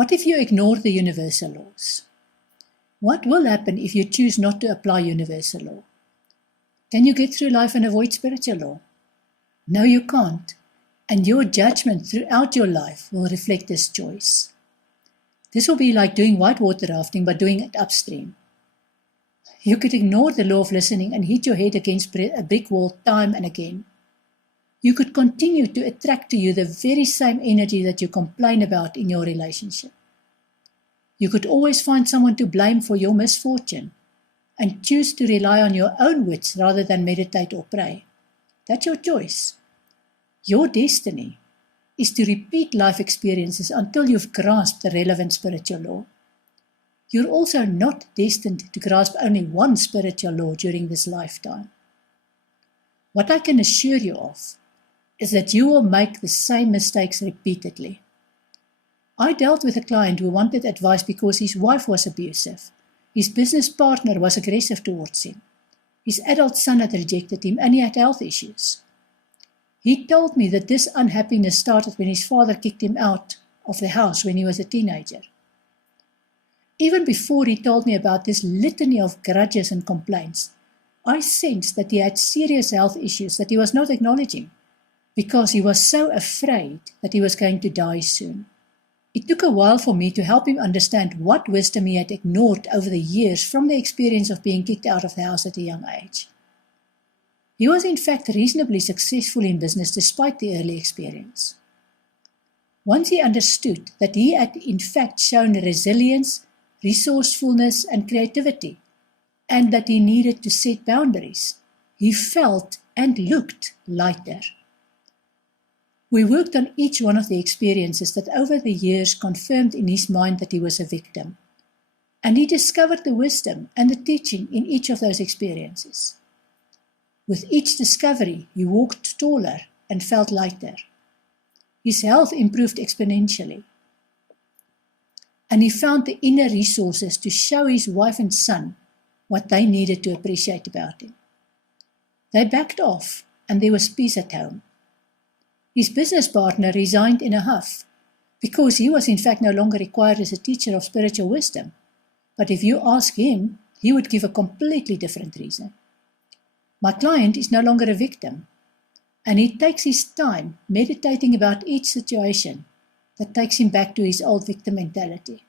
What if you ignore the universal laws? What will happen if you choose not to apply universal law? Can you get through life and avoid spiritual law? No, you can't. And your judgment throughout your life will reflect this choice. This will be like doing whitewater rafting, but doing it upstream. You could ignore the law of listening and hit your head against a brick wall time and again. You could continue to attract to you the very same energy that you complain about in your relationship. You could always find someone to blame for your misfortune and choose to rely on your own wits rather than meditate or pray. That's your choice. Your destiny is to repeat life experiences until you've grasped the relevant spiritual law. You're also not destined to grasp only one spiritual law during this lifetime. What I can assure you of is that you will make the same mistakes repeatedly. I dealt with a client who wanted advice because his wife was abusive. His business partner was aggressive towards him. His adult son had rejected him and he had health issues. He told me that this unhappiness started when his father kicked him out of the house when he was a teenager. Even before he told me about this litany of grudges and complaints, I sensed that he had serious health issues that he was not acknowledging because he was so afraid that he was going to die soon. It took a while for me to help him understand what wisdom he had ignored over the years from the experience of being kicked out of the house at a young age. He was in fact reasonably successful in business despite the early experience. Once he understood that he had in fact shown resilience, resourcefulness, and creativity, and that he needed to set boundaries, he felt and looked lighter. We worked on each one of the experiences that over the years confirmed in his mind that he was a victim, and he discovered the wisdom and the teaching in each of those experiences. With each discovery, he walked taller and felt lighter. His health improved exponentially, and he found the inner resources to show his wife and son what they needed to appreciate about him. They backed off, and there was peace at home. His business partner resigned in a huff, because he was in fact no longer required as a teacher of spiritual wisdom. But if you ask him, he would give a completely different reason. My client is no longer a victim, and he takes his time meditating about each situation that takes him back to his old victim mentality.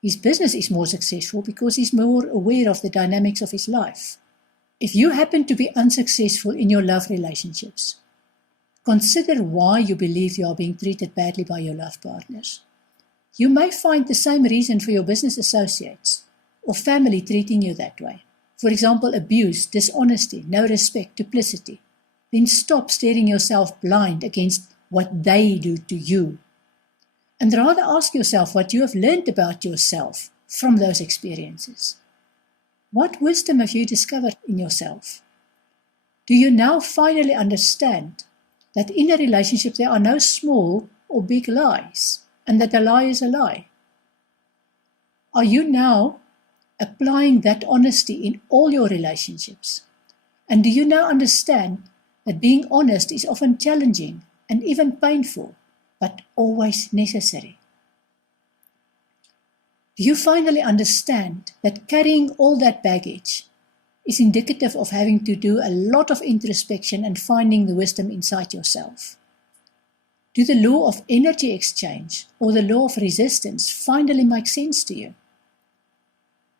His business is more successful because he's more aware of the dynamics of his life. If you happen to be unsuccessful in your love relationships, consider why you believe you are being treated badly by your love partners. You may find the same reason for your business associates or family treating you that way. For example, abuse, dishonesty, no respect, duplicity. Then stop staring yourself blind against what they do to you, and rather ask yourself what you have learned about yourself from those experiences. What wisdom have you discovered in yourself? Do you now finally understand that in a relationship there are no small or big lies, and that a lie is a lie? Are you now applying that honesty in all your relationships? And do you now understand that being honest is often challenging and even painful, but always necessary? Do you finally understand that carrying all that baggage is indicative of having to do a lot of introspection and finding the wisdom inside yourself? Do the law of energy exchange or the law of resistance finally make sense to you?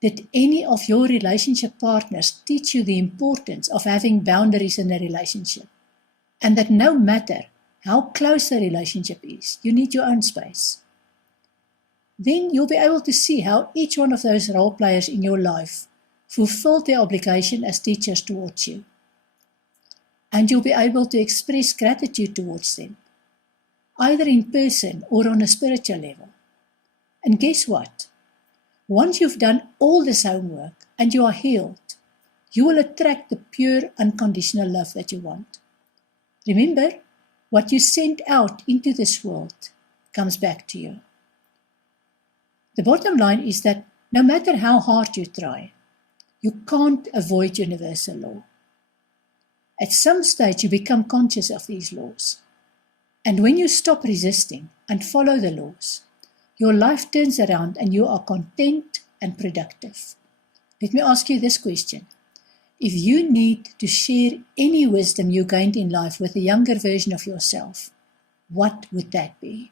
Did any of your relationship partners teach you the importance of having boundaries in a relationship, and that no matter how close the relationship is, you need your own space? Then you'll be able to see how each one of those role players in your life fulfilled their obligation as teachers towards you. And you'll be able to express gratitude towards them, either in person or on a spiritual level. And guess what? Once you've done all this homework and you are healed, you will attract the pure, unconditional love that you want. Remember, what you send out into this world comes back to you. The bottom line is that no matter how hard you try, you can't avoid universal law. At some stage, you become conscious of these laws. And when you stop resisting and follow the laws, your life turns around and you are content and productive. Let me ask you this question. If you need to share any wisdom you gained in life with a younger version of yourself, what would that be?